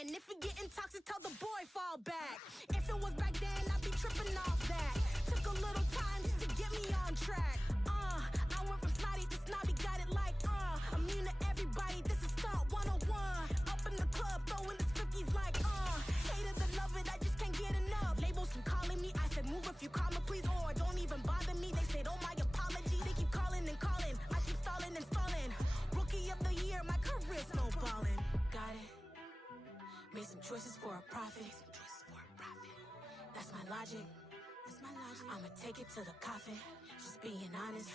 And if it getting toxic, tell the boy fall back. If it was back then, I'd be tripping off that. Took a little time just to get me on track. I went from snotty to snobby, got it like, I'm immune to everybody, this is stunt 101. Up in the club, throwing the 50s like, hate it, love it, I just can't get enough. Labels from calling me, I said move if you call me, please, or don't even bother me. They said, oh my apology, they keep calling and calling. I keep stalling and stalling. Rookie of the year, my career snowballing. Got it. Made some choices for a profit. That's my logic. I'ma take it to the coffin. Just being honest.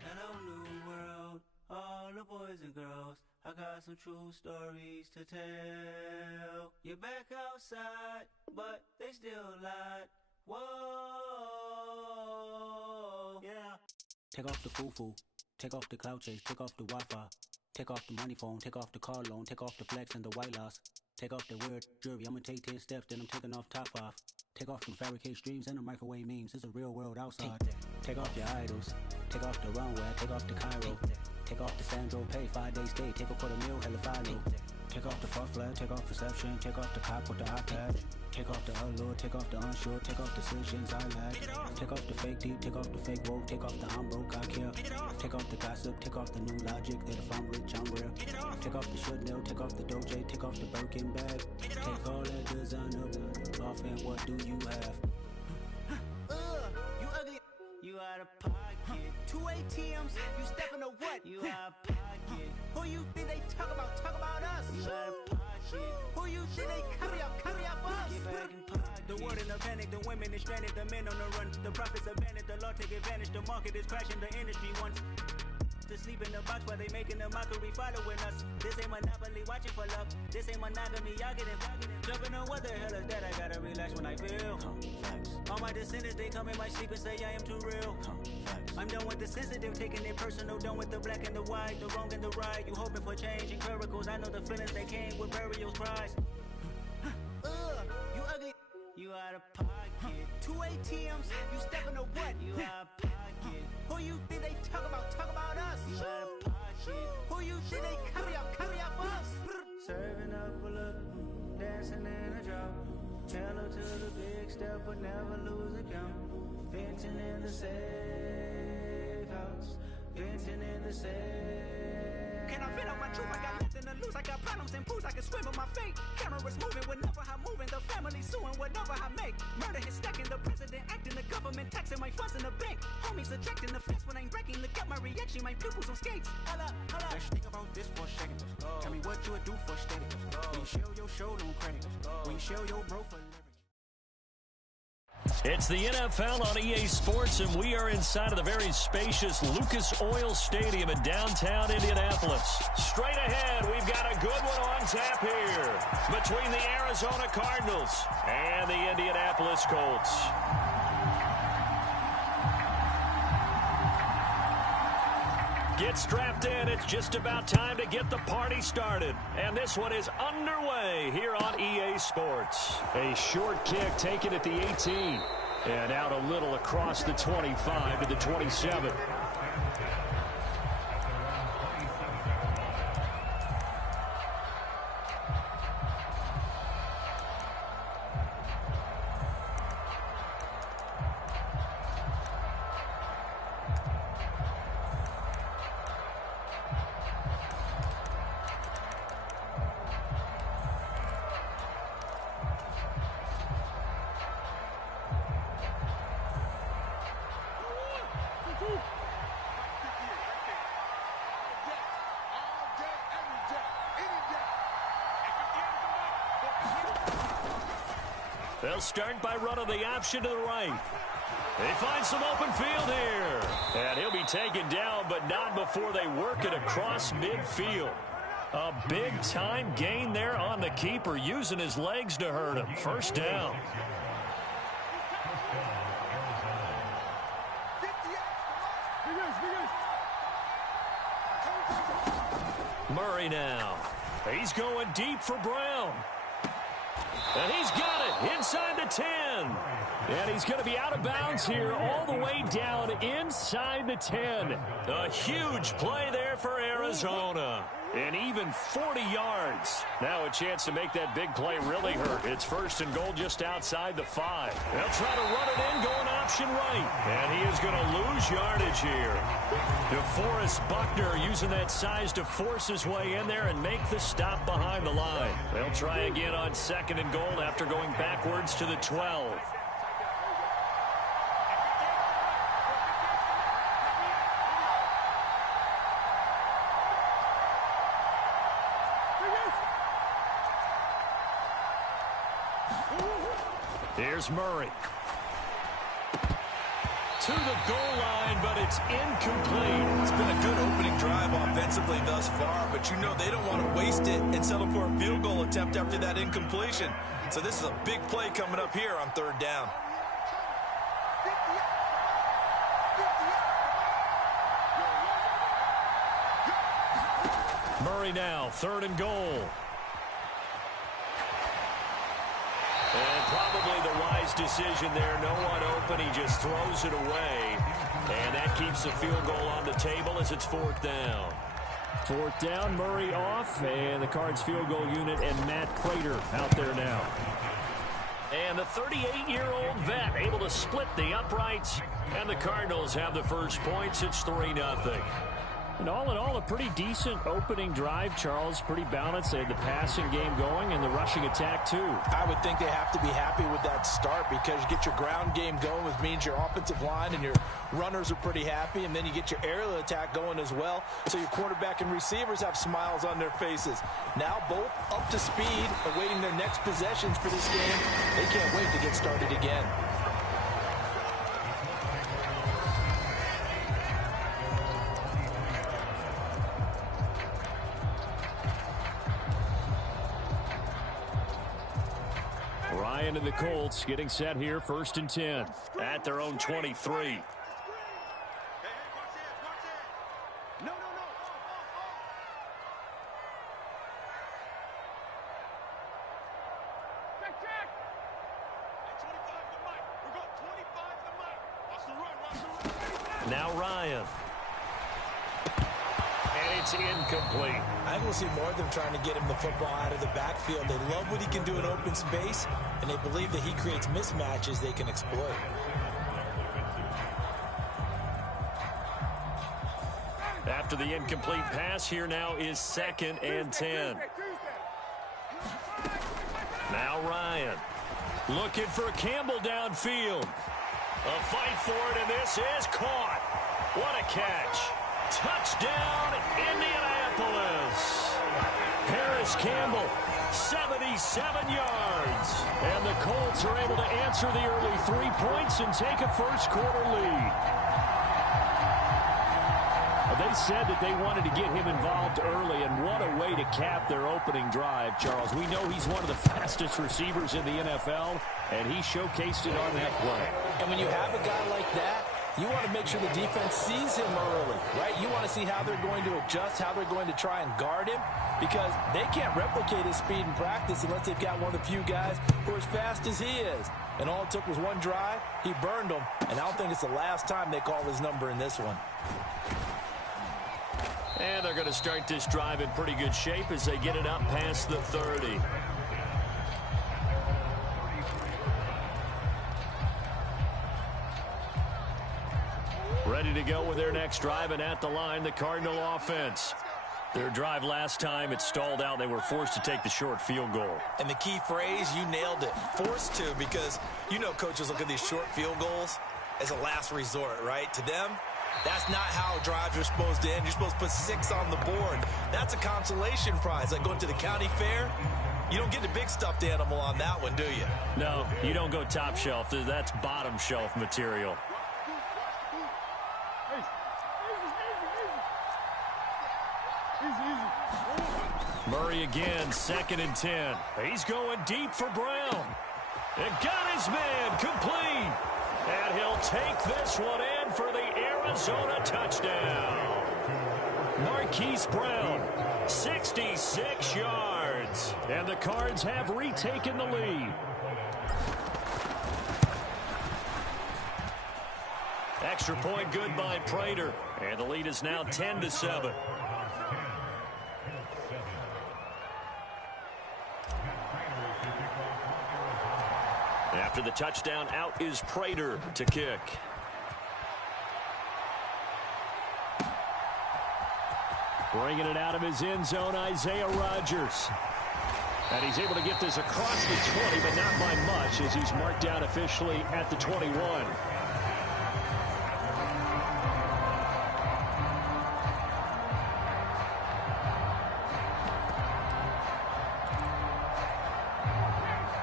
Hello, new world, all the boys and girls. I got some true stories to tell. You're back outside, but they still lied. Whoa, yeah. Take off the foo-foo, take off the cloud chase, take off the Wi-Fi, take off the money phone, take off the car loan, take off the flex and the white loss, take off the weird jewelry. I'ma take 10 steps, then I'm taking off top 5. Take off them fabricate streams and the microwave memes. It's a real world outside. Take off your idols, take off the runway, take off the Cairo. Take off the Sandro pay, 5-day stay, take a $250,000, hella final. Take off the fuck flag, take off perception, take off the cop with the iPad. Take off the allure, take off the unsure, take off decisions I lack. Take off the fake deep, take off the fake woke, take off the I'm broke, I care. Take off the gossip, take off the new logic, that if I'm rich, I'm real. Take off the should know, take off the Doge, take off the Birkin bag. Take all that designer off and what do you have? You ugly. You out of pocket. 2 ATMs, you stepping to what? You out of pocket. Who you think they talk about? Talk about us. You out of pocket. Who you think they carry up us? Get back in pocket. The world in a panic, the women is stranded, the men on the run. The profits abandoned, the law take advantage. The market is crashing, the industry wants to sleep in the box while they making a mockery following us. This ain't monopoly, watching for love. This ain't monogamy, y'all getting jumping on what the hell is that? I gotta relax when I feel. All my descendants, they come in my sleep and say I am too real. I'm done with the sensitive, taking it personal. Done with the black and the white, the wrong and the right. You hoping for change and miracles. I know the feelings that came with burials, cries. You ugly. You out of pocket. 2 ATMs, you stepping to what? You out of pocket. Who you think they talk about? Talk about us. You out of pocket. Who you think they carry up us? Serving up a look, dancing in a drop. Hello to the big step, but never lose a count. Venting in the safe house. Venting in the safe. Can I vent out my truth? I got nothing to lose. I got problems and pools. I can swim in my fate. Cameras moving whenever I'm moving. The family suing whatever I make. Murder is stacking. The president acting. The government taxing my funds in the bank. Homies subtracting the fence when I'm breaking. Look at my reaction. My pupils on skates. Holla. Let's think about this for a second. Tell me what you would do for steady. When you shell your show, don't credit. When you shell your bro for leverage. It's the NFL on EA Sports, and we are inside of the very spacious Lucas Oil Stadium in downtown Indianapolis. Straight ahead, we've got a good one on tap here between the Arizona Cardinals and the Indianapolis Colts. Get strapped in. It's just about time to get the party started. And this one is underway here on EA Sports. A short kick taken at the 18. And out a little across the 25 to the 27. They'll start by running the option to the right. They find some open field here. And he'll be taken down, but not before they work it across midfield. A big-time gain there on the keeper, using his legs to hurt him. First down. Murray now. He's going deep for Brown. And he's got it inside the 10. And he's going to be out of bounds here all the way down inside the 10. A huge play there for Arizona. And even 40 yards. Now a chance to make that big play really hurt. It's 1st and goal just outside the 5. They'll try to run it in, going option right. And he is going to lose yardage here. DeForest Buckner using that size to force his way in there and make the stop behind the line. They'll try again on 2nd and goal after going backwards to the 12. Here's Murray. To the goal line, but it's incomplete. It's been a good opening drive offensively thus far, but you know they don't want to waste it and settle for a field goal attempt after that incompletion. So this is a big play coming up here on 3rd down. Murray now, 3rd and goal. And probably the wise decision there. No one open. He just throws it away. And that keeps the field goal on the table as it's 4th down. 4th down, Murray off. And the Cards field goal unit and Matt Prater out there now. And the 38-year-old vet able to split the uprights. And the Cardinals have the first points. It's 3-0. And all in all, a pretty decent opening drive, Charles. Pretty balanced. They had the passing game going and the rushing attack, too. I would think they have to be happy with that start because you get your ground game going, which means your offensive line and your runners are pretty happy, and then you get your aerial attack going as well, so your quarterback and receivers have smiles on their faces. Now both up to speed, awaiting their next possessions for this game. They can't wait to get started again. Ryan and the Colts getting set here, 1st and 10. At their own 23. Now Ryan. And it's incomplete. I think we'll see more of them trying to get him the football out of the backfield. They love what he can do in open space, and they believe that he creates mismatches they can exploit. After the incomplete pass, here now is 2nd and 10. Now Ryan. Looking for Campbell downfield. A fight for it, and this is caught. What a catch. Touchdown, Indianapolis. Harris Campbell, 77 yards. And the Colts are able to answer the early 3 points and take a first-quarter lead. They said that they wanted to get him involved early, and what a way to cap their opening drive, Charles. We know he's one of the fastest receivers in the NFL, and he showcased it on that play. And when you have a guy like that, you want to make sure the defense sees him early, right? You want to see how they're going to adjust, how they're going to try and guard him, because they can't replicate his speed in practice unless they've got one of the few guys who are as fast as he is. And all it took was one drive. He burned them, and I don't think it's the last time they call his number in this one. And they're going to start this drive in pretty good shape as they get it up past the 30. Ready to go with their next drive, and at the line, the Cardinal offense. Their drive last time, it stalled out. They were forced to take the short field goal. And the key phrase, you nailed it. Forced to, because you know coaches look at these short field goals as a last resort, right? To them, that's not how drives are supposed to end. You're supposed to put 6 on the board. That's a consolation prize. Like going to the county fair, you don't get the big stuffed animal on that one, do you? No, you don't go top shelf. That's bottom shelf material. Murray again, 2nd and 10. He's going deep for Brown. And got his man complete. And he'll take this one in for the Arizona touchdown. Marquise Brown, 66 yards. And the Cards have retaken the lead. Extra point good by Prater. And the lead is now 10-7. After the touchdown, out is Prater to kick. Bringing it out of his end zone, Isaiah Rodgers. And he's able to get this across the 20, but not by much, as he's marked down officially at the 21.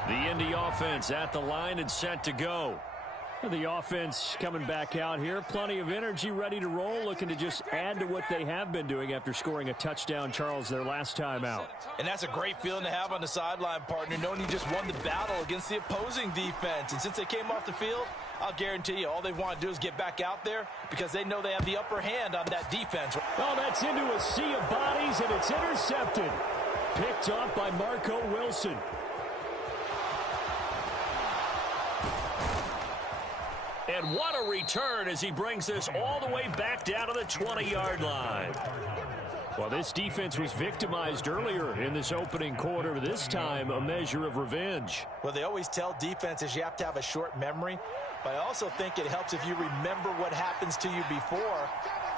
The Indy offense at the line and set to go. The offense coming back out here. Plenty of energy, ready to roll, looking to just add to what they have been doing after scoring a touchdown, Charles, their last time out. And that's a great feeling to have on the sideline, partner, knowing you just won the battle against the opposing defense. And since they came off the field, I'll guarantee you all they want to do is get back out there because they know they have the upper hand on that defense. Oh, that's into a sea of bodies, and it's intercepted. Picked off by Marco Wilson. And what a return as he brings this all the way back down to the 20-yard line. Well, this defense was victimized earlier in this opening quarter. This time, a measure of revenge. Well, they always tell defenses you have to have a short memory, but I also think it helps if you remember what happens to you before,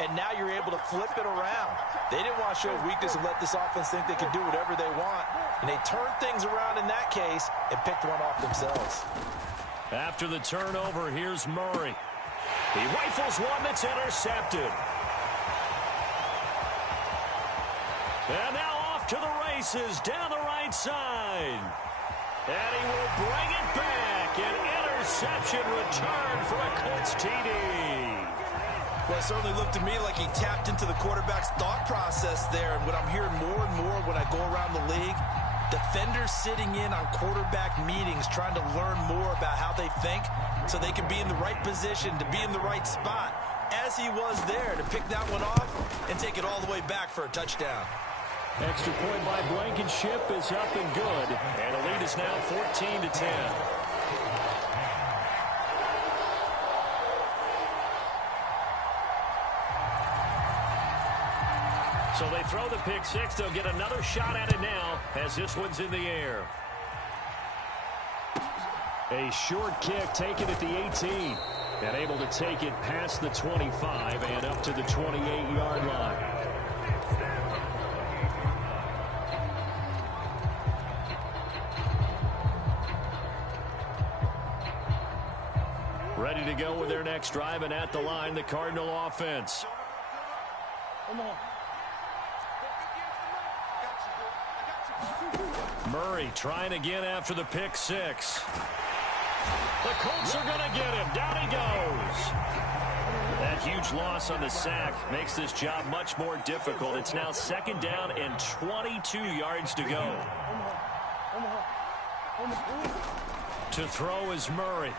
and now you're able to flip it around. They didn't want to show weakness and let this offense think they could do whatever they want, and they turned things around in that case and picked one off themselves. After the turnover, here's Murray. He rifles one that's intercepted. And now off to the races down the right side. And he will bring it back. An interception return for a Colts TD. Well, it certainly looked to me like he tapped into the quarterback's thought process there. And what I'm hearing more and more when I go around the league, defenders sitting in on quarterback meetings trying to learn more about how they think so they can be in the right position to be in the right spot, as he was there to pick that one off and take it all the way back for a touchdown. Extra point by Blankenship is up and good. And the lead is now 14-10. So they throw the pick six. They'll get another shot at it now as this one's in the air. A short kick taken at the 18. And able to take it past the 25 and up to the 28-yard line. Ready to go with their next drive, and at the line, the Cardinal offense. Murray trying again after the pick six. The Colts are going to get him. Down he goes. That huge loss on the sack makes this job much more difficult. It's now second down and 22 yards to go. To throw is Murray.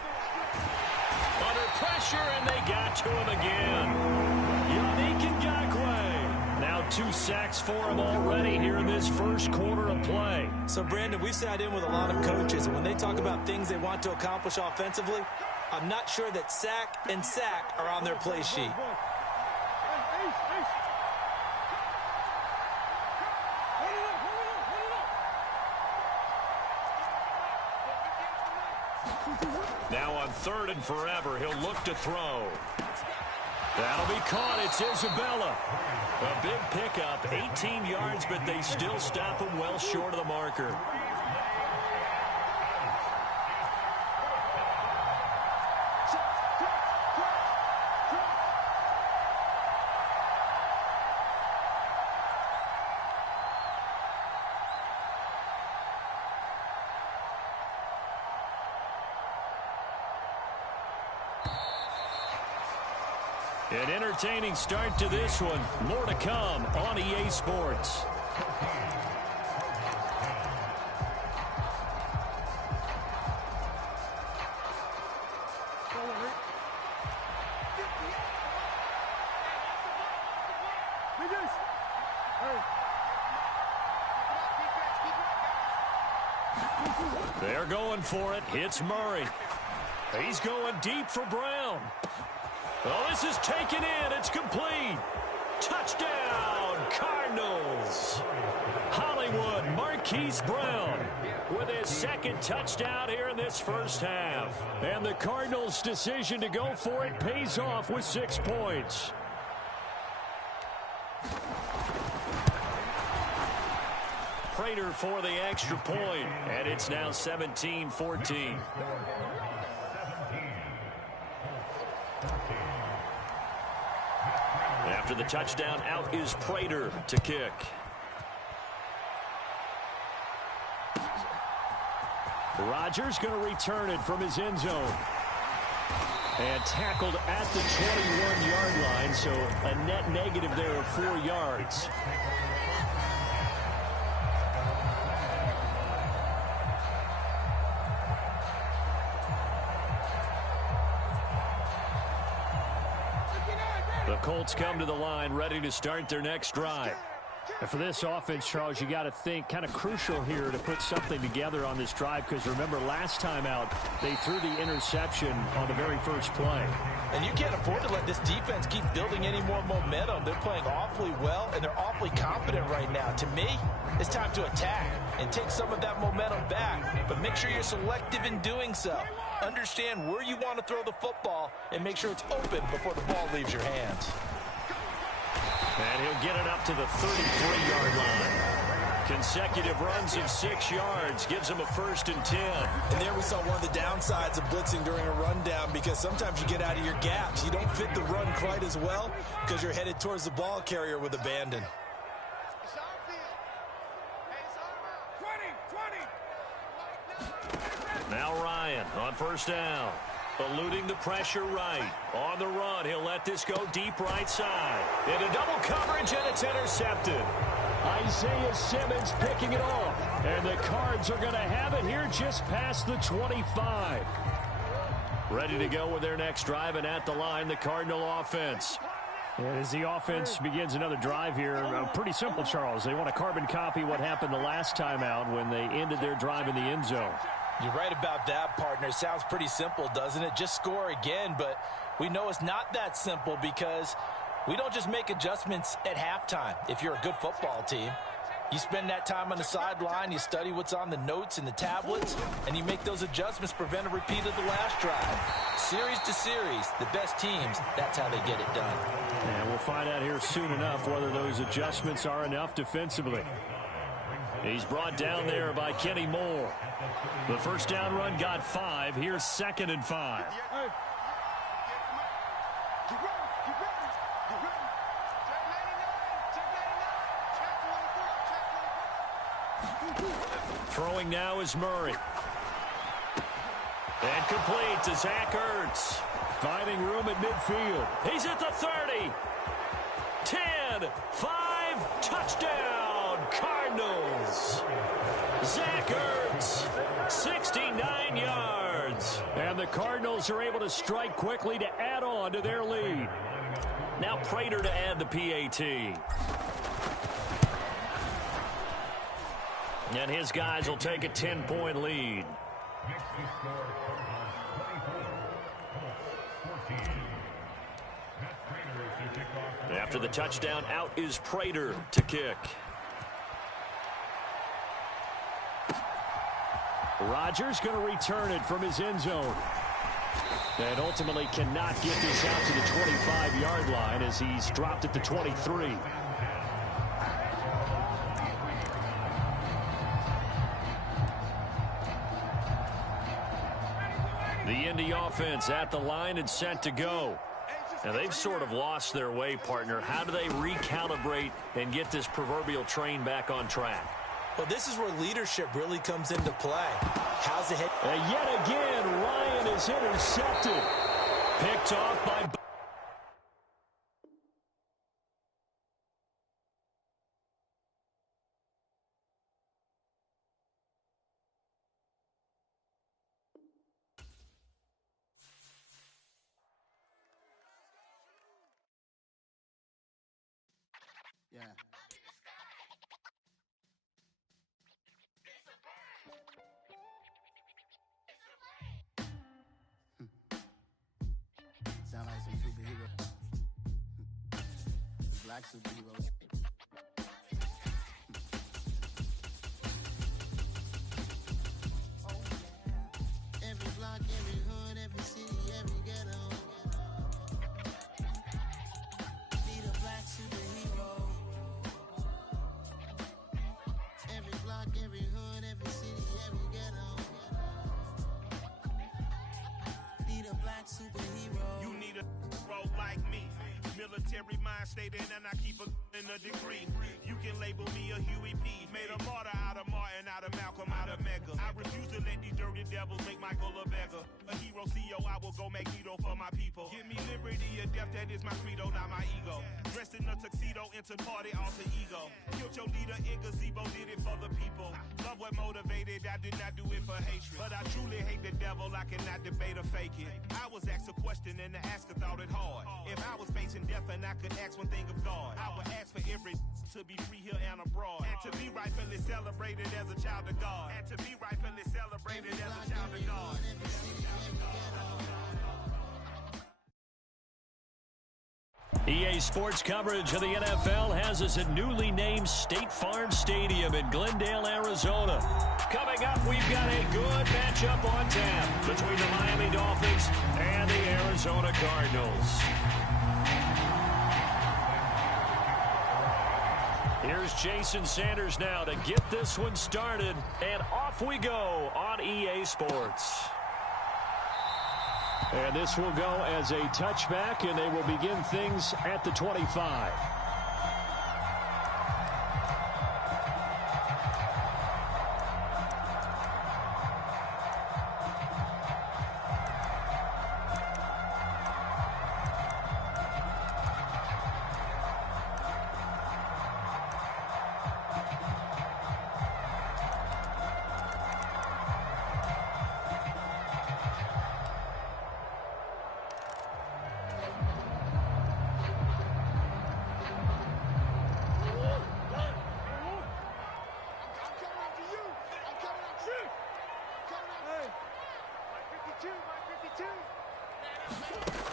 Under pressure, and they got to him again. Now 2 sacks for him already here in this first quarter of play. So, Brandon, we sat in with a lot of coaches, and when they talk about things they want to accomplish offensively, I'm not sure that sack and sack are on their play sheet. Now on 3rd and forever, he'll look to throw. That'll be caught. It's Isabella. A big pickup, 18 yards, but they still stop him well short of the marker. An entertaining start to this one. More to come on EA Sports. They're going for it. It's Murray. He's going deep for Brown. Oh, this is taken in. It's complete. Touchdown, Cardinals. Hollywood Marquise Brown with his second touchdown here in this first half. And the Cardinals' decision to go for it pays off with 6 points. Prater for the extra point, and it's now 17-14. After the touchdown, out is Prater to kick. Rodgers going to return it from his end zone. And tackled at the 21-yard line, so a net negative there of 4 yards. The Colts come to the line, ready to start their next drive. And for this offense, Charles, you got to think kind of crucial here to put something together on this drive, because remember last time out they threw the interception on the very first play. And you can't afford to let this defense keep building any more momentum. They're playing awfully well, and they're awfully confident right now. To me, it's time to attack and take some of that momentum back, but make sure you're selective in doing so. Understand where you want to throw the football and make sure it's open before the ball leaves your hands. And he'll get it up to the 33-yard line. Consecutive runs of 6 yards gives him a 1st and 10. And there we saw one of the downsides of blitzing during a rundown, because sometimes you get out of your gaps. You don't fit the run quite as well because you're headed towards the ball carrier with abandon. Now Ryan on 1st down. Eluding the pressure right. On the run, he'll let this go deep right side. Into double coverage, and it's intercepted. Isaiah Simmons picking it off. And the Cards are going to have it here just past the 25. Ready to go with their next drive, and at the line, the Cardinal offense. And as the offense begins another drive here, pretty simple, Charles. They want to carbon copy what happened the last time out when they ended their drive in the end zone. You're right about that, partner. Sounds pretty simple, doesn't it? Just score again, but we know it's not that simple, because we don't just make adjustments at halftime. If you're a good football team, you spend that time on the sideline, you study what's on the notes and the tablets, and you make those adjustments, prevent a repeat of the last drive. Series to series, the best teams, that's how they get it done. And we'll find out here soon enough whether those adjustments are enough defensively. He's brought down there by Kenny Moore. The 1st down run got 5. Here's 2nd and 5. Throwing now is Murray. And complete to Zach Ertz. Finding room at midfield. He's at the 30. 10, 5, touchdown, Cardinals. Zach Ertz, 69 yards. And the Cardinals are able to strike quickly to add on to their lead. Now Prater to add the PAT. And his guys will take a 10-point lead. After the touchdown, out is Prater to kick. Rodgers going to return it from his end zone. And ultimately cannot get this out to the 25-yard line as he's dropped at the 23. The Indy offense at the line and set to go. Now, they've sort of lost their way, partner. How do they recalibrate and get this proverbial train back on track? Well, this is where leadership really comes into play. How's it hit? And yet again, Ryan is intercepted. Picked off by... Yeah. black superheroes. Every block, every hood, every city, every ghetto. Need a black superhero. Every block, every hood, every city, every ghetto. Need a black superhero. You need a hero like me. Military mind stated, and I keep in a degree. You can label me a Huey P. Made a martyr out of Martin, out of Malcolm, out of Mega. I refuse to let these dirty devils make Michael a beggar. A hero CEO, I will go Magneto for my people. Give me liberty or death, that is my credo, not my ego. Dressed in a tuxedo, into party, alter ego. Killed your leader in gazebo, did it for the people. Love what motivated, I did not do it for hatred. But I truly hate the devil, I cannot debate or fake it. I was asked a question and the asker thought it hard. If I was facing death and I could ask one thing of God, I would ask for every to be free here and abroad, and to be rightfully celebrated as a child of God, and to be rightfully celebrated as a child of God. EA Sports coverage of the NFL has us at newly named State Farm Stadium in Glendale, Arizona. Coming up, we've got a good matchup on tap between the Miami Dolphins and the Arizona Cardinals. Here's Jason Sanders now to get this one started, and off we go on EA Sports. And this will go as a touchback, and they will begin things at the 25.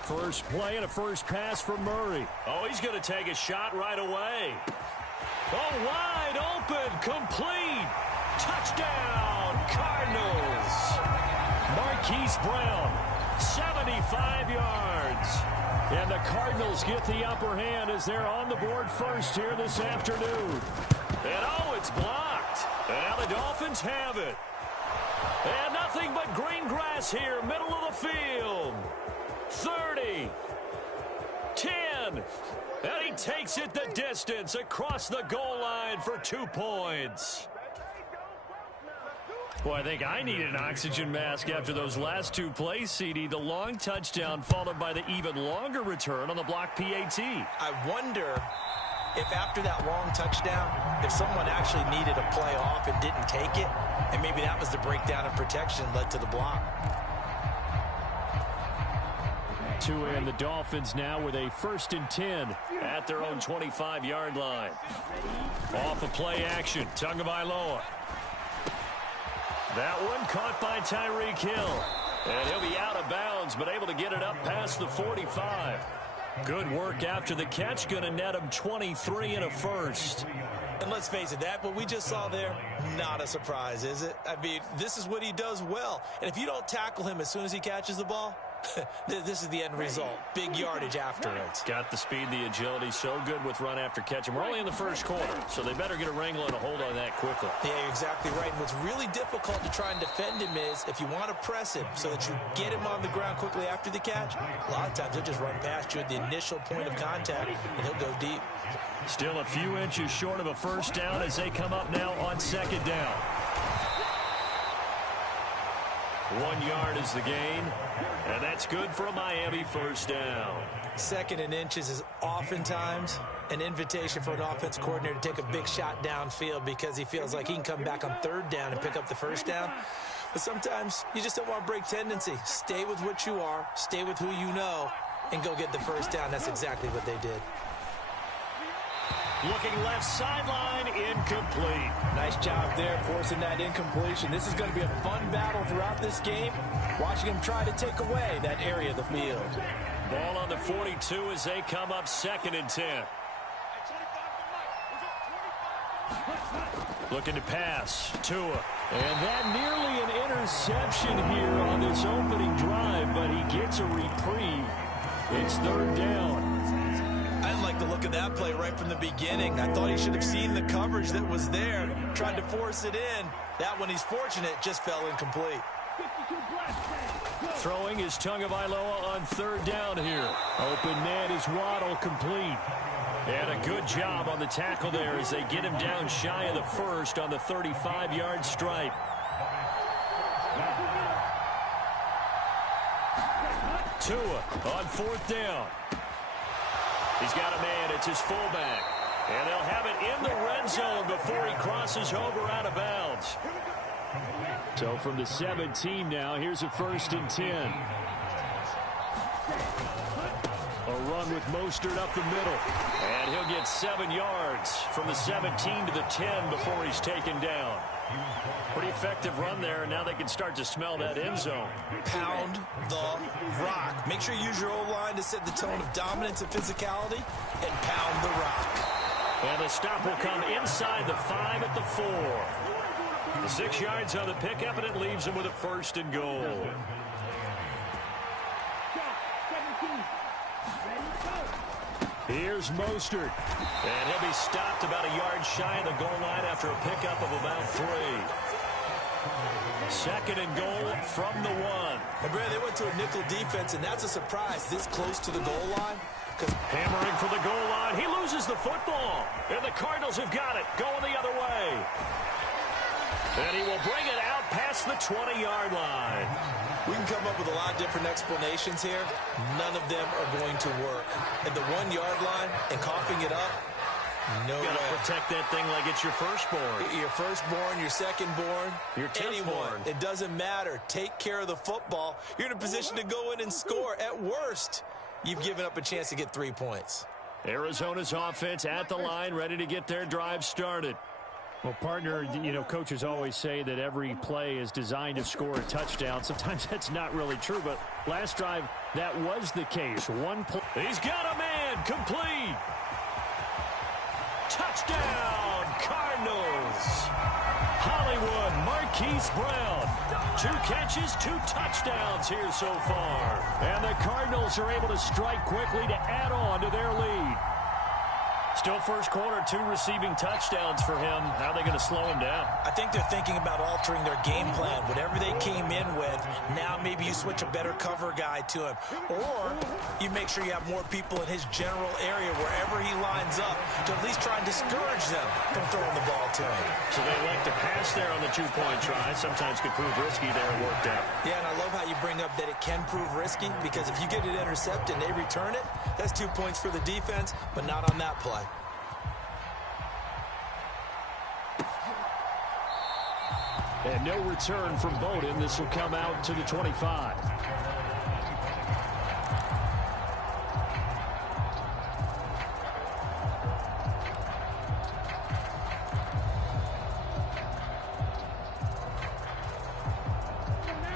First play and a first pass for Murray. Oh, he's going to take a shot right away. Oh, wide open, complete. Touchdown, Cardinals. Marquise Brown, 75 yards. And the Cardinals get the upper hand as they're on the board first here this afternoon. And oh, it's blocked. And now the Dolphins have it. And nothing but green grass here, middle of the field. 30, 10, and he takes it the distance across the goal line for 2 points. Boy, I think I need an oxygen mask after those last two plays, CD. The long touchdown followed by the even longer return on the block PAT. I wonder if after that long touchdown, if someone actually needed a play off and didn't take it, and maybe that was the breakdown in protection that led to the block. And the Dolphins now with a 1st and 10 at their own 25-yard line. Off of play action, Tagovailoa. That one caught by Tyreek Hill. And he'll be out of bounds, but able to get it up past the 45. Good work after the catch, going to net him 23 and a first. And let's face it, that what we just saw there, not a surprise, is it? I mean, this is what he does well. And if you don't tackle him as soon as he catches the ball, this is the end result. Big yardage afterwards. Got the speed, the agility, so good with run after catch. And we're only in the first quarter, so they better get a wrangle and a hold on that quickly. Yeah, you're exactly right. And what's really difficult to try and defend him is if you want to press him so that you get him on the ground quickly after the catch, a lot of times he'll just run past you at the initial point of contact, and he'll go deep. Still a few inches short of a first down as they come up now on 2nd down. 1 yard is the gain, and that's good for a Miami first down. 2nd and inches is oftentimes an invitation for an offense coordinator to take a big shot downfield because he feels like he can come back on 3rd down and pick up the first down. But sometimes you just don't want to break tendency. Stay with what you are, stay with who you know, and go get the first down. That's exactly what they did. Looking left sideline, incomplete. Nice job there, forcing that incompletion. This is going to be a fun battle throughout this game. Watching him try to take away that area of the field. Ball on the 42 as they come up 2nd and 10. Looking to pass. Tua. And that nearly an interception here on this opening drive, but he gets a reprieve. It's third down. I didn't like the look of that play right from the beginning. I thought he should have seen the coverage that was there, tried to force it in. That one, he's fortunate, just fell incomplete. Throwing is Tagovailoa on third down here. Open man is Waddle, complete. And a good job on the tackle there as they get him down shy of the first on the 35-yard stripe. Tua on fourth down. He's got a man. It's his fullback. And they'll have it in the red zone before he crosses over out of bounds. So from the 17 now, here's a 1st and 10. A run with Mostert up the middle. And he'll get 7 yards from the 17 to the 10 before he's taken down. Pretty effective run there, and now they can start to smell that end zone. Pound the rock. Make sure you use your O-line to set the tone of dominance and physicality, and pound the rock. And the stop will come inside the 5 at the 4. The 6 yards on the pickup, and it leaves him with a 1st and goal. Here's Mostert. And he'll be stopped about a yard shy of the goal line after a pickup of about 3. 2nd and goal from the 1. And Brad, they went to a nickel defense, and that's a surprise this close to the goal line. Hammering for the goal line. He loses the football. And the Cardinals have got it. Going the other way. And he will bring it out past the 20-yard line. We can come up with a lot of different explanations here. None of them are going to work. At the 1-yard line and coughing it up, no way. You gotta protect that thing like it's your firstborn. Your firstborn, your secondborn, your anyone. It doesn't matter. Take care of the football. You're in a position to go in and score. At worst, you've given up a chance to get 3 points. Arizona's offense at the line, ready to get their drive started. Well, partner, you know, coaches always say that every play is designed to score a touchdown. Sometimes that's not really true, but last drive, that was the case. One play. He's got a man, complete. Touchdown, Cardinals. Hollywood, Marquise Brown. 2 catches, 2 touchdowns here so far. And the Cardinals are able to strike quickly to add on to their lead. Still first quarter, 2 receiving touchdowns for him. How are they going to slow him down? I think they're thinking about altering their game plan. Whatever they came in with, now maybe you switch a better cover guy to him. Or you make sure you have more people in his general area wherever he lines up to at least try and discourage them from throwing the ball to him. So they like to pass there on the 2-point try. Sometimes could prove risky there. It worked out. Yeah, and I love how you bring up that it can prove risky, because if you get it intercepted and they return it, that's 2 points for the defense, but not on that play. And no return from Bowden. This will come out to the 25.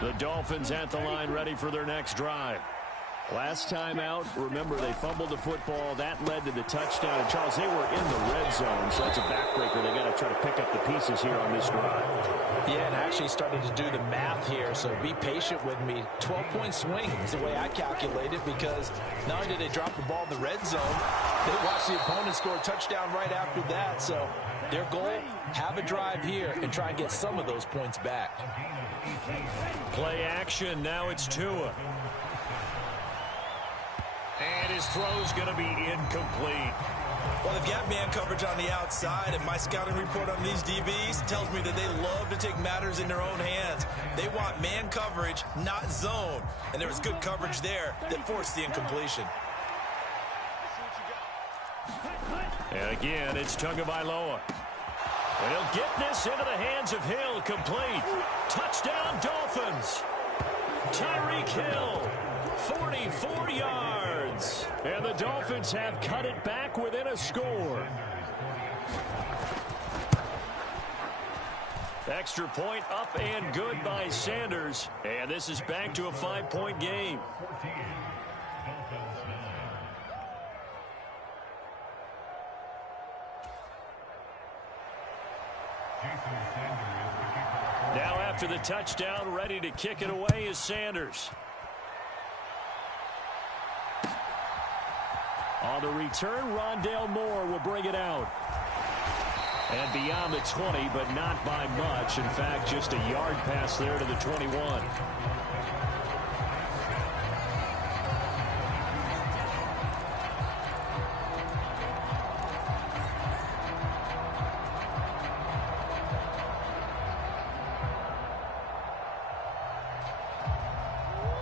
The Dolphins at the line, ready for their next drive. Last time out, remember, they fumbled the football. That led to the touchdown. And, Charles, they were in the red zone, so that's a backbreaker. They got to try to pick up the pieces here on this drive. Yeah, and I actually started to do the math here, so be patient with me. 12-point swing is the way I calculate it, because not only did they drop the ball in the red zone, they watched the opponent score a touchdown right after that. So their goal, have a drive here and try and get some of those points back. Play action. Now it's Tua. And his throw's going to be incomplete. Well, they've got man coverage on the outside, and my scouting report on these DBs tells me that they love to take matters in their own hands. They want man coverage, not zone. And there was good coverage there that forced the incompletion. And again, it's Tagovailoa. And he'll get this into the hands of Hill, complete. Touchdown, Dolphins. Tyreek Hill, 44 yards. And the Dolphins have cut it back within a score. Extra point up and good by Sanders. And this is back to a 5-point game. Now after the touchdown, ready to kick it away is Sanders. On the return, Rondale Moore will bring it out. And beyond the 20, but not by much. In fact, just a yard pass there to the 21.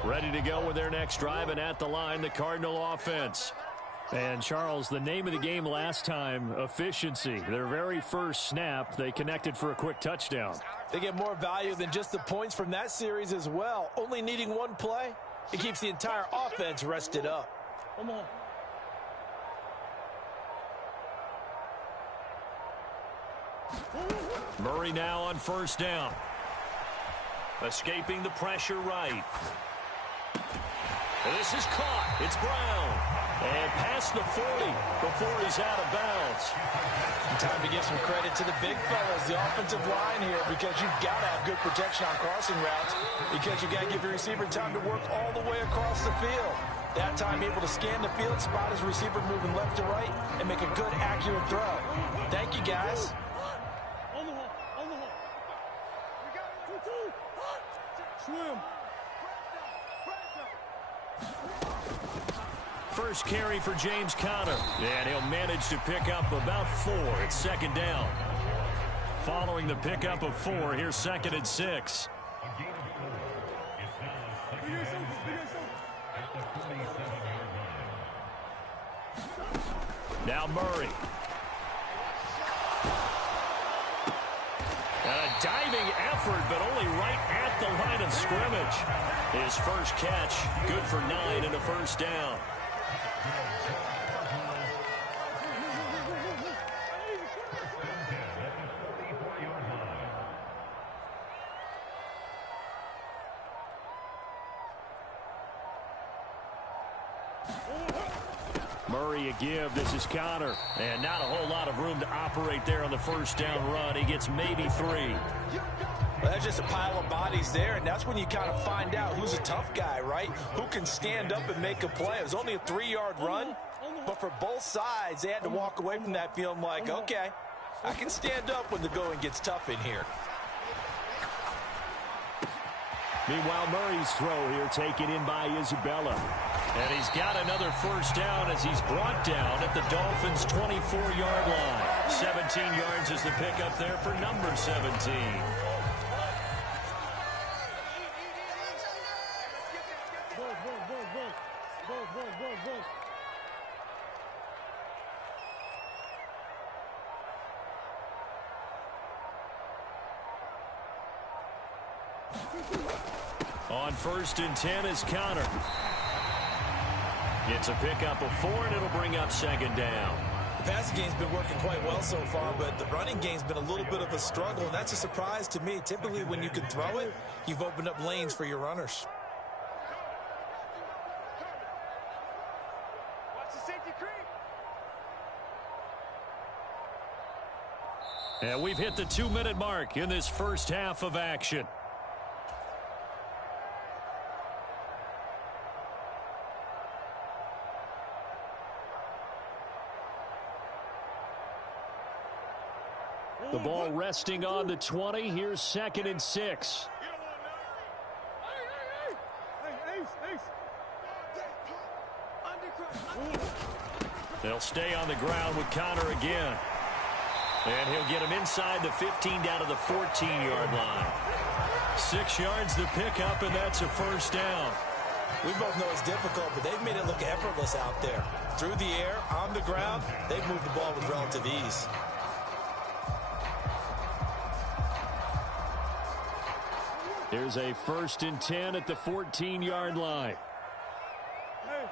Ready to go with their next drive, and at the line, the Cardinal offense. And, Charles, the name of the game last time, efficiency. Their very first snap, they connected for a quick touchdown. They get more value than just the points from that series as well. Only needing one play, it keeps the entire offense rested up. Come on. Murray now on first down. Escaping the pressure right. And this is caught. It's Brown. And past the 40 before he's out of bounds. Time to give some credit to the big fellas, the offensive line here, because you've got to have good protection on crossing routes, because you've got to give your receiver time to work all the way across the field. That time able to scan the field, spot his receiver moving left to right, and make a good, accurate throw. Thank you, guys. Swim. First carry for James Conner, and he'll manage to pick up about 4. It's second down. Following the pickup of 4, here's 2nd and 6. Now Murray. And a diving effort, but only right at the line of scrimmage. His first catch, good for 9 and a first down. Murray a give. This is Conner. And not a whole lot of room to operate there on the first down run. He gets maybe 3. Well, that's just a pile of bodies there, and that's when you kind of find out who's a tough guy, right? Who can stand up and make a play. It was only a 3-yard run, but for both sides, they had to walk away from that feeling like, okay, I can stand up when the going gets tough in here. Meanwhile, Murray's throw here taken in by Isabella. And he's got another first down as he's brought down at the Dolphins' 24-yard line. 17 yards is the pickup there for number 17. On 1st and 10 is Conner. Gets a pickup of 4, and it'll bring up 2nd down. The passing game's been working quite well so far, but the running game's been a little bit of a struggle, and that's a surprise to me. Typically, when you can throw it, you've opened up lanes for your runners. Watch the safety creep. And we've hit the 2-minute mark in this first half of action. The ball resting on the 20. Here's 2nd and 6. They'll stay on the ground with Conner again. And he'll get him inside the 15 down to the 14-yard line. 6 yards the pickup, and that's a first down. We both know it's difficult, but they've made it look effortless out there. Through the air, on the ground, they've moved the ball with relative ease. Here's a 1st and 10 at the 14-yard line. Hey.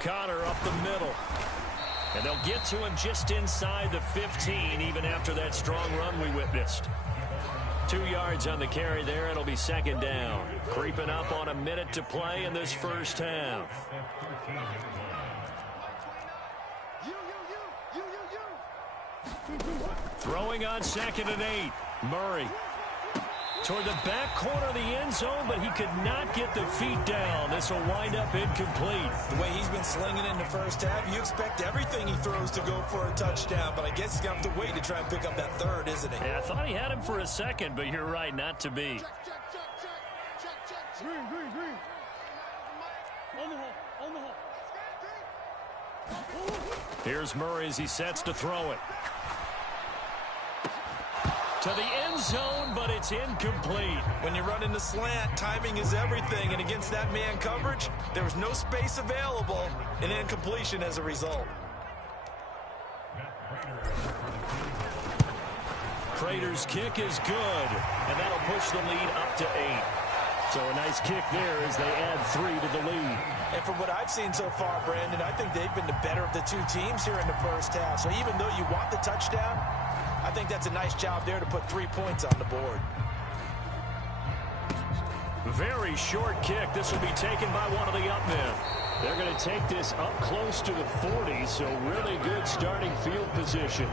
Connor up the middle. And they'll get to him just inside the 15, even after that strong run we witnessed. 2 yards on the carry there. It'll be second down. Creeping up on a minute to play in this first half. Throwing on 2nd and 8. Murray toward the back corner of the end zone, but he could not get the feet down. This will wind up incomplete. The way he's been slinging in the first half, you expect everything he throws to go for a touchdown, but I guess he's going to have to wait to try and pick up that third, isn't he? Yeah, I thought he had him for a second, but you're right, not to be. Green. On the hole. Here's Murray as he sets to throw it. To the end zone, but it's incomplete. When you run in the slant, timing is everything, and against that man coverage, there was no space available, and incompletion as a result. Prater's kick is good, and that'll push the lead up to 8. So a nice kick there as they add 3 to the lead. And from what I've seen so far, Brandon, I think they've been the better of the two teams here in the first half. So even though you want the touchdown, I think that's a nice job there to put 3 points on the board. Very short kick. This will be taken by one of the up men. They're going to take this up close to the 40, so really good starting field position.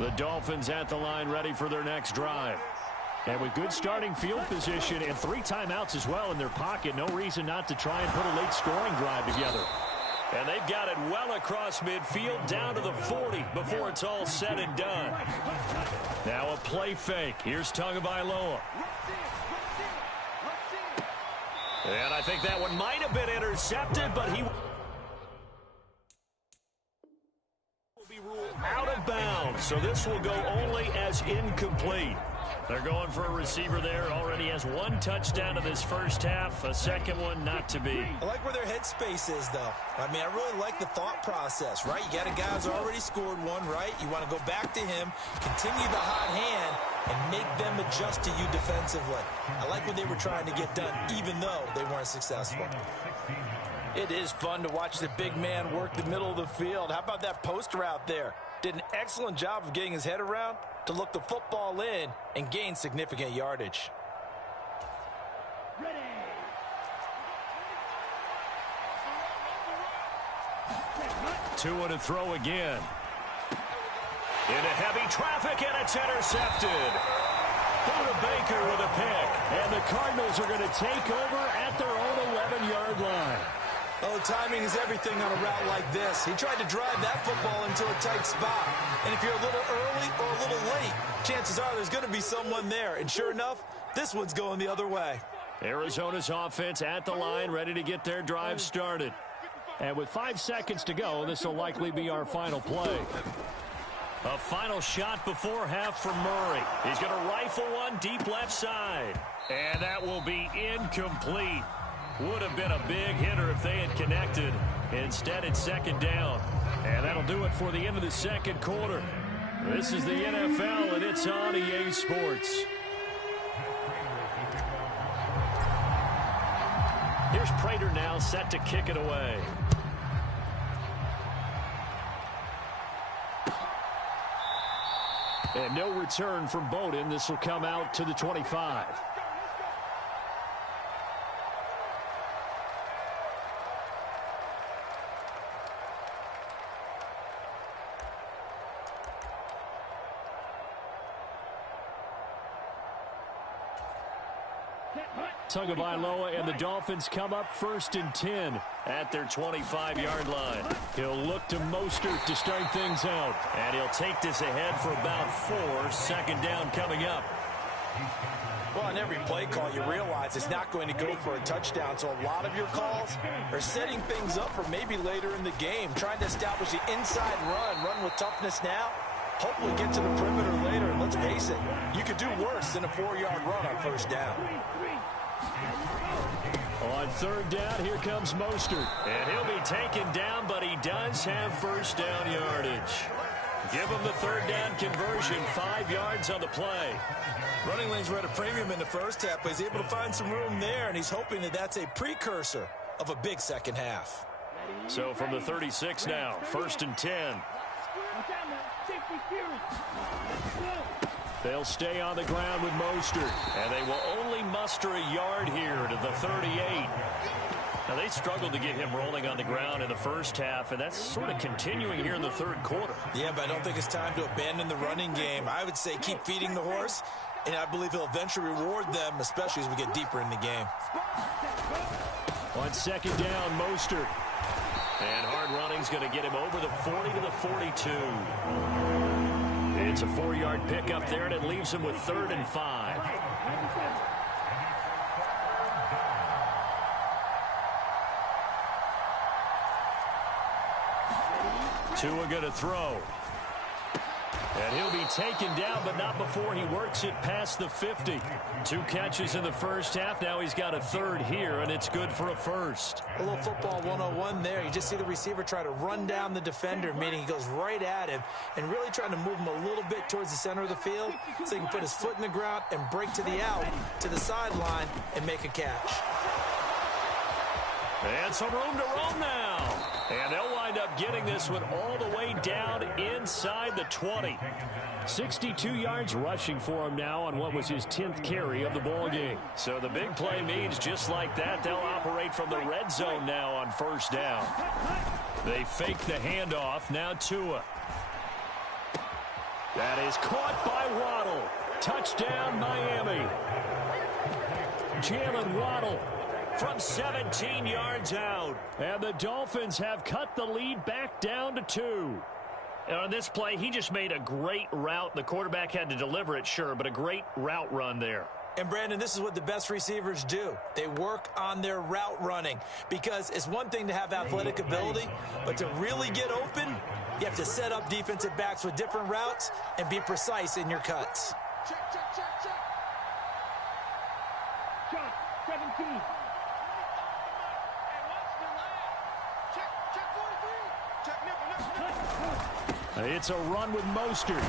The Dolphins at the line, ready for their next drive. And with good starting field position and 3 timeouts as well in their pocket, no reason not to try and put a late scoring drive together. And they've got it well across midfield down to the 40 before it's all said and done. Now a play fake. Here's Tagovailoa. And I think that one might have been intercepted, but he will be ruled out of bounds. So this will go only as incomplete. They're going for a receiver there. Already has 1 touchdown in this first half. A second one not to be. I like where their headspace is, though. I mean, I really like the thought process, right? You got a guy who's already scored 1, right? You want to go back to him, continue the hot hand, and make them adjust to you defensively. I like what they were trying to get done, even though they weren't successful. It is fun to watch the big man work the middle of the field. How about that post route there? Did an excellent job of getting his head around to look the football in and gain significant yardage. Ready. 2 to throw again. Into heavy traffic, and it's intercepted. Buda Baker with a pick. And the Cardinals are going to take over at their own 11-yard line. Oh, timing is everything on a route like this. He tried to drive that football into a tight spot. And if you're a little early or a little late, chances are there's going to be someone there. And sure enough, this one's going the other way. Arizona's offense at the line, ready to get their drive started. And with 5 seconds to go, this will likely be our final play. A final shot before half from Murray. He's going to rifle one deep left side. And that will be incomplete. Would have been a big hitter if they had connected. Instead, it's second down. And that'll do it for the end of the second quarter. This is the NFL, and it's on EA Sports. Here's Prater now set to kick it away. And no return from Bowden. This will come out to the 25. Tagovailoa and the Dolphins come up 1st and 10 at their 25-yard line. He'll look to Mostert to start things out. And he'll take this ahead for about 4. Second down coming up. Well, on every play call, you realize it's not going to go for a touchdown. So a lot of your calls are setting things up for maybe later in the game, trying to establish the inside run with toughness now. Hopefully get to the perimeter later. And let's face it, you could do worse than a 4-yard run on first down. On third down, here comes Mostert. And he'll be taken down, but he does have first down yardage. Give him the third down conversion, 5 yards on the play. Running lanes were at a premium in the first half, but he's able to find some room there, and he's hoping that that's a precursor of a big second half. So from the 36 now, 1st and 10. They'll stay on the ground with Mostert, and they will only muster a yard here to the 38. Now, they struggled to get him rolling on the ground in the first half, and that's sort of continuing here in the third quarter. Yeah, but I don't think it's time to abandon the running game. I would say keep feeding the horse, and I believe he'll eventually reward them, especially as we get deeper in the game. On 2nd down, Mostert. And hard running's going to get him over the 40 to the 42. It's a 4-yard pickup there, and it leaves him with 3rd and 5. Tua going to throw. And he'll be taken down, but not before he works it past the 50. 2 catches in the first half. Now he's got a 3rd here, and it's good for a 1st. A little football 101 there. You just see the receiver try to run down the defender, meaning he goes right at him and really trying to move him a little bit towards the center of the field so he can put his foot in the ground and break to the out, to the sideline, and make a catch. And some room to roam now. And they'll wind up getting this one all the way down inside the 20. 62 yards rushing for him now on what was his 10th carry of the ball game. So the big play means just like that, they'll operate from the red zone now on 1st down. They fake the handoff. Now Tua. That is caught by Waddle. Touchdown, Miami. Jalen Waddle from 17 yards out. And the Dolphins have cut the lead back down to 2. And on this play, he just made a great route. The quarterback had to deliver it, sure, but a great route run there. And, Brandon, this is what the best receivers do. They work on their route running because it's one thing to have athletic ability, but to really get open, you have to set up defensive backs with different routes and be precise in your cuts. Check, check, check, check. Shot, 17. It's a run with Mostert.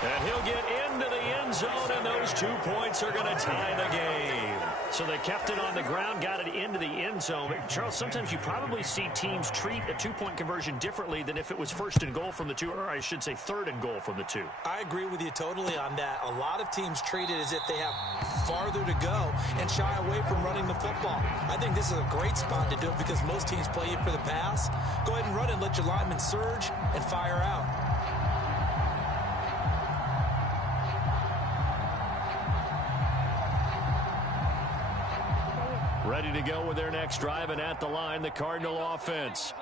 And he'll get into the end zone, and those 2 points are going to tie the game. So they kept it on the ground, got it into the end zone. Charles, sometimes you probably see teams treat a 2-point conversion differently than if it was 1st and goal from the 2, or I should say 3rd and goal from the 2. I agree with you totally on that. A lot of teams treat it as if they have farther to go and shy away from running the football. I think this is a great spot to do it because most teams play you for the pass. Go ahead and run it, let your linemen surge and fire out. Ready to go with their next drive, and at the line, the Cardinal offense.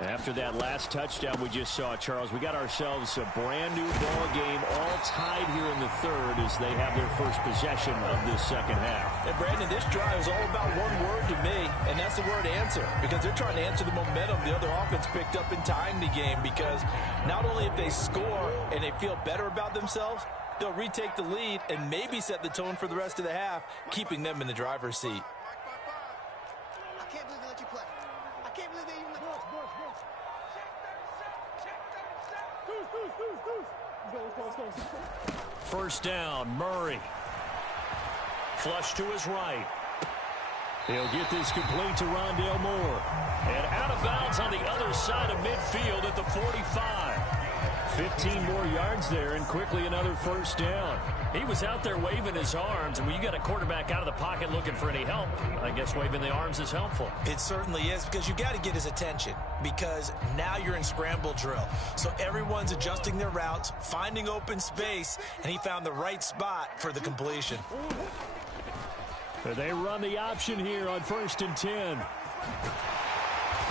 After that last touchdown we just saw, Charles, we got ourselves a brand-new ball game, all tied here in the 3rd as they have their first possession of this second half. And, Brandon, this drive is all about one word to me, and that's the word answer, because they're trying to answer the momentum the other offense picked up in tying the game, because not only if they score and they feel better about themselves, they'll retake the lead and maybe set the tone for the rest of the half, keeping them in the driver's seat. First down, Murray. Flush to his right. He'll get this complete to Rondale Moore. And out of bounds on the other side of midfield at the 45. 15 more yards there, and quickly another first down. He was out there waving his arms, and when you got a quarterback out of the pocket looking for any help, I guess waving the arms is helpful. It certainly is, because you got to get his attention, because now you're in scramble drill. So everyone's adjusting their routes, finding open space, and he found the right spot for the completion. They run the option here on 1st and 10.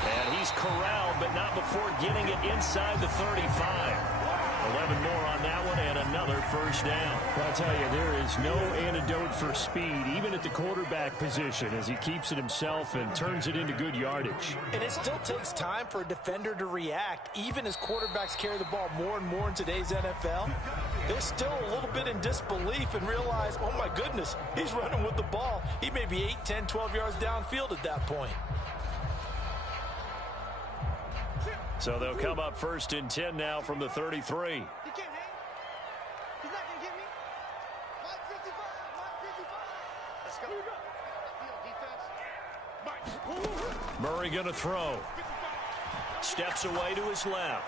And he's corralled, but not before getting it inside the 35. 11 more on that one, and another first down. I'll tell you, there is no antidote for speed, even at the quarterback position, as he keeps it himself and turns it into good yardage. And it still takes time for a defender to react, even as quarterbacks carry the ball more and more in today's NFL. They're still a little bit in disbelief and realize, oh my goodness, he's running with the ball. He may be 8, 10, 12 yards downfield at that point. So they'll come up 1st and 10 now from the 33. He can't hang. He's not going to get me. 155. Let's go. Murray going to throw. Steps away to his left.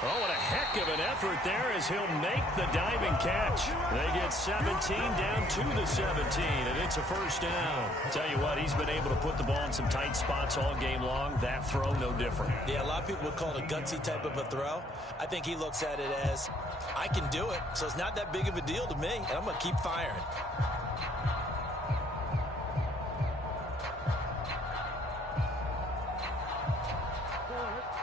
Oh, what a heck of an effort there as he'll make the diving catch. They get 17 down to the 17, and it's a 1st down. Tell you what, he's been able to put the ball in some tight spots all game long. That throw, no different. Yeah, a lot of people would call it a gutsy type of a throw. I think he looks at it as, I can do it, so it's not that big of a deal to me, and I'm going to keep firing.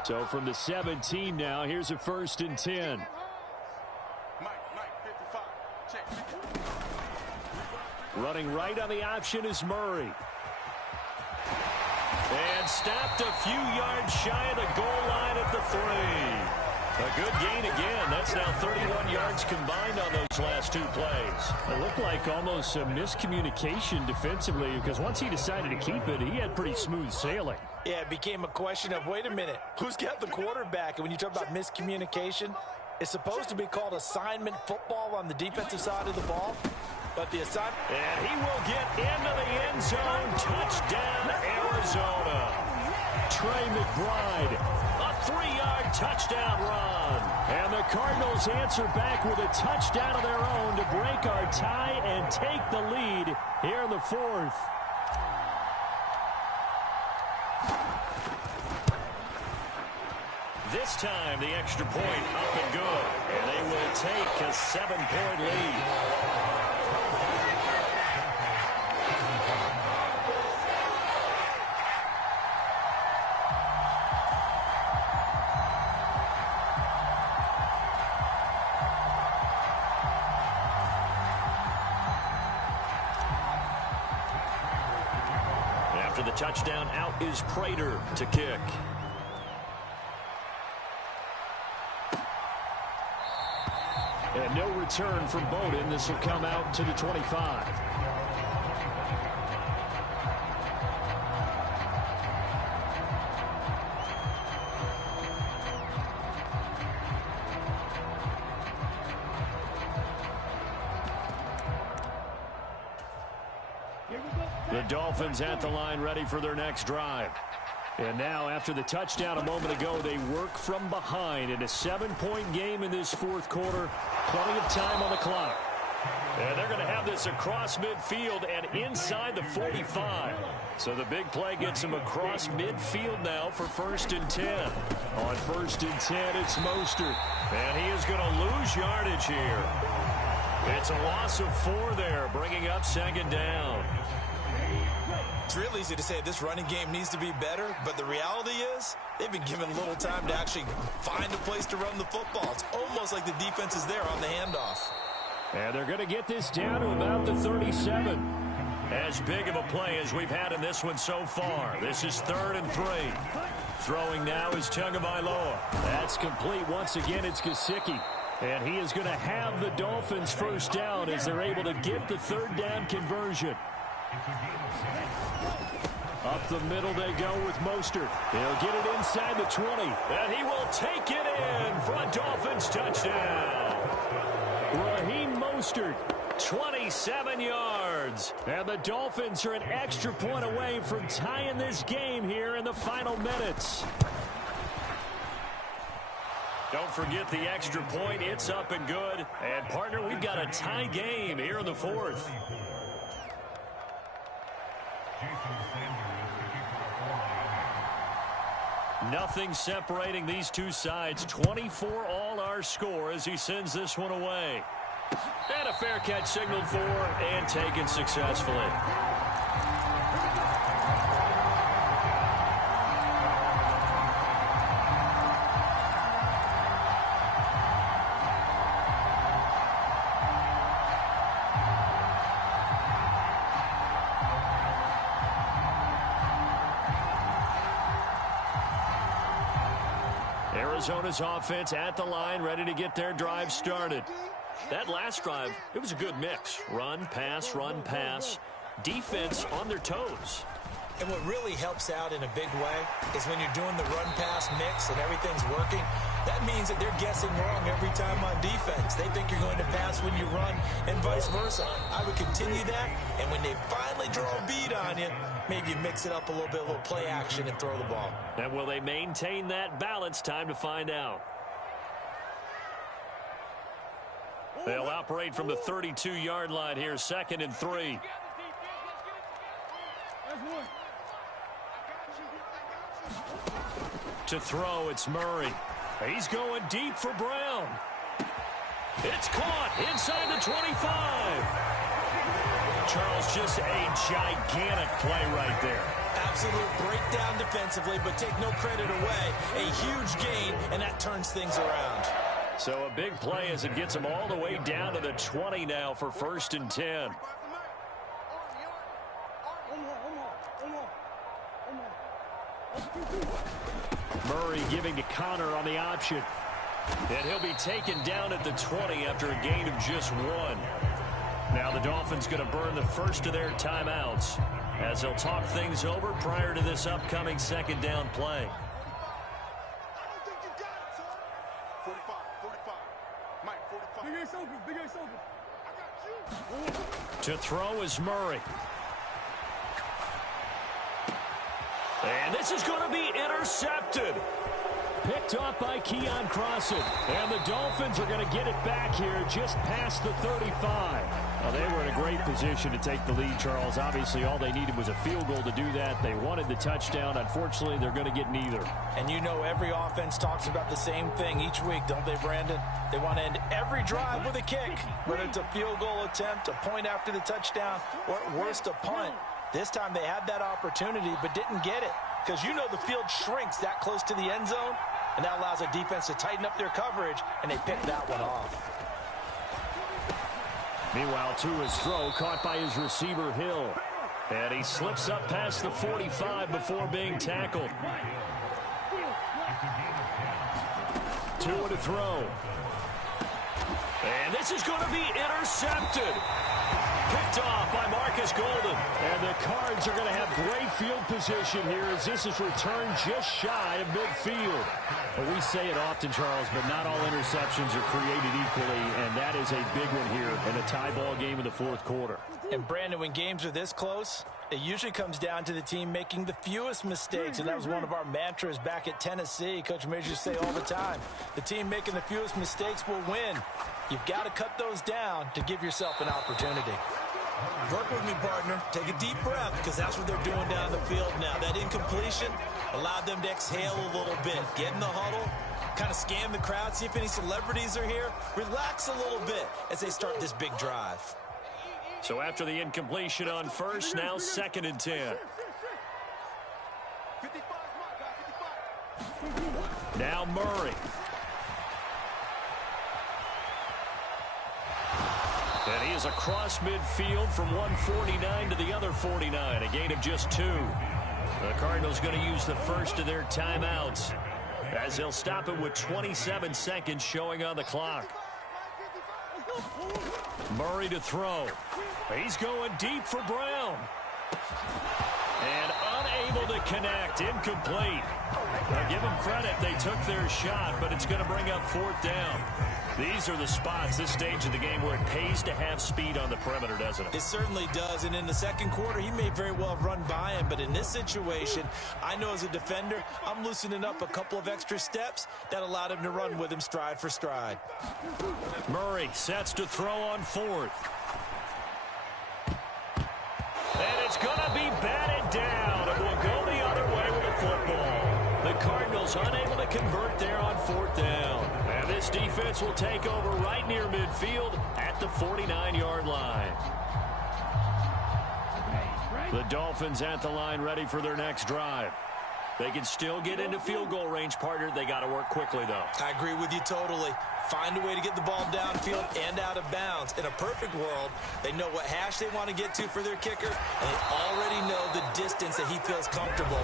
So from the 17 now, here's a 1st and 10. Running right on the option is Murray. And stopped a few yards shy of the goal line at the 3. A good gain again. That's now 31 yards combined on those last 2 plays. It looked like almost a miscommunication defensively because once he decided to keep it, he had pretty smooth sailing. Yeah, it became a question of, wait a minute, who's got the quarterback? And when you talk about miscommunication, it's supposed to be called assignment football on the defensive side of the ball. But the assignment... And he will get into the end zone. Touchdown, Arizona. Trey McBride. A 3-yard touchdown run. And the Cardinals answer back with a touchdown of their own to break our tie and take the lead here in the 4th. This time, the extra point up and good. And they will take a 7-point lead. After the touchdown, out is Prater to kick. And no return from Bowden. This will come out to the 25. The Dolphins at the line, ready for their next drive. And now, after the touchdown a moment ago, they work from behind in a 7-point game in this 4th quarter. Plenty of time on the clock. And they're going to have this across midfield and inside the 45. So the big play gets them across midfield now for 1st and 10. On 1st and 10, it's Mostert. And he is going to lose yardage here. It's a loss of 4 there, bringing up 2nd down. It's real easy to say this running game needs to be better, but the reality is they've been given little time to actually find a place to run the football. It's almost like the defense is there on the handoff. And they're going to get this down to about the 37. As big of a play as we've had in this one so far. This is 3rd and 3. Throwing now is Tagovailoa. That's complete. Once again, it's Gesicki. And he is going to have the Dolphins 1st down as they're able to get the 3rd down conversion. Up the middle they go with Mostert. He'll get it inside the 20. And he will take it in for a Dolphins touchdown. Raheem Mostert, 27 yards. And the Dolphins are an extra point away from tying this game here in the final minutes. Don't forget the extra point. It's up and good. And, partner, we've got a tie game here in the 4th. Nothing separating these two sides. 24 all our score as he sends this one away. And a fair catch signaled for and taken successfully. Arizona's offense at the line, ready to get their drive started. That last drive, it was a good mix. Run, pass, defense on their toes. And what really helps out in a big way is when you're doing the run-pass mix and everything's working, that means that they're guessing wrong every time on defense. They think you're going to pass when you run and vice versa. I would continue that, and when they finally draw a bead on you, maybe you mix it up a little bit, a little play action and throw the ball. And will they maintain that balance? Time to find out. They'll operate from the 32-yard line here, 2nd and 3. To throw, it's Murray. He's going deep for Brown. It's caught inside the 25. Charles, just a gigantic play right there. Absolute breakdown defensively, but take no credit away. A huge gain, and that turns things around. So a big play as it gets them all the way down to the 20 now for 1st and 10. Murray giving to Connor on the option. And he'll be taken down at the 20 after a gain of just 1. Now the Dolphins going to burn the first of their timeouts as they'll talk things over prior to this upcoming 2nd down play. To throw is Murray. And this is going to be intercepted. Picked off by Keon Crossan. And the Dolphins are going to get it back here just past the 35. Well, they were in a great position to take the lead, Charles. Obviously, all they needed was a field goal to do that. They wanted the touchdown. Unfortunately, they're going to get neither. And you know every offense talks about the same thing each week, don't they, Brandon? They want to end every drive with a kick, whether it's a field goal attempt, a point after the touchdown, or at worst, a punt. This time they had that opportunity but didn't get it because you know the field shrinks that close to the end zone, and that allows a defense to tighten up their coverage, and they picked that one off. Meanwhile, Tua's throw caught by his receiver, Hill. And he slips up past the 45 before being tackled. Tua to throw. And this is going to be intercepted. Picked off by Marcus Golden. And the Cards are going to have great field position here as this is returned just shy of midfield. Well, we say it often, Charles, but not all interceptions are created equally, and that is a big one here in a tie ball game in the 4th quarter. And, Brandon, when games are this close, it usually comes down to the team making the fewest mistakes, and that was one of our mantras back at Tennessee. Coach Major used to say all the time, the team making the fewest mistakes will win. You've got to cut those down to give yourself an opportunity. Work with me, partner. Take a deep breath because that's what they're doing down the field now. That incompletion allowed them to exhale a little bit. Get in the huddle, kind of scan the crowd, see if any celebrities are here. Relax a little bit as they start this big drive. So after the incompletion on first, now 2nd and 10. Now Murray. And he is across midfield from 149 to the other 49, a gain of just 2. The Cardinals going to use the first of their timeouts as they'll stop it with 27 seconds showing on the clock. Murray to throw. He's going deep for Brown. And unable to connect, incomplete. Now give them credit, they took their shot, but it's going to bring up 4th down. These are the spots, this stage of the game, where it pays to have speed on the perimeter, doesn't it? It certainly does, and in the 2nd quarter, he may very well have run by him, but in this situation, I know as a defender, I'm loosening up a couple of extra steps that allowed him to run with him stride for stride. Murray sets to throw on 4th. And it's going to be batted down, and will go the other way with the football. The Cardinals unable to convert there on 4th down. And this defense will take over right near midfield at the 49-yard line. The Dolphins at the line ready for their next drive. They can still get into field goal range, partner. They got to work quickly, though. I agree with you totally. Find a way to get the ball downfield and out of bounds. In a perfect world, they know what hash they want to get to for their kicker, and they already know the distance that he feels comfortable.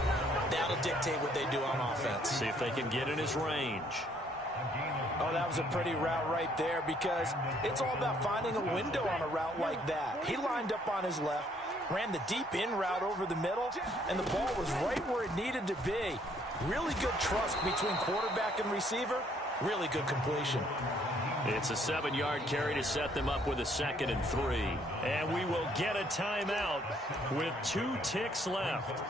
That'll dictate what they do on offense. See if they can get in his range. Oh, that was a pretty route right there because it's all about finding a window on a route like that. He lined up on his left, ran the deep in route over the middle, and the ball was right where it needed to be. Really good trust between quarterback and receiver. Really good completion. It's a 7-yard carry to set them up with a 2nd and 3. And we will get a timeout with 2 ticks left.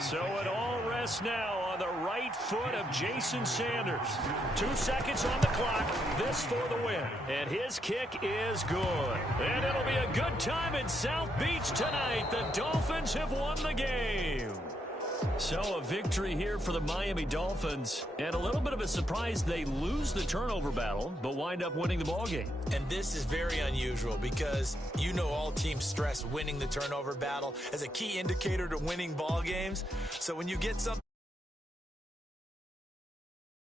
So it all rests now on the right foot of Jason Sanders. 2 seconds on the clock. This for the win. And his kick is good. And it'll be a good time in South Beach tonight. The Dolphins have won the game. So a victory here for the Miami Dolphins. And a little bit of a surprise, they lose the turnover battle, but wind up winning the ballgame. And this is very unusual because you know all teams stress winning the turnover battle as a key indicator to winning ball games. So when you get something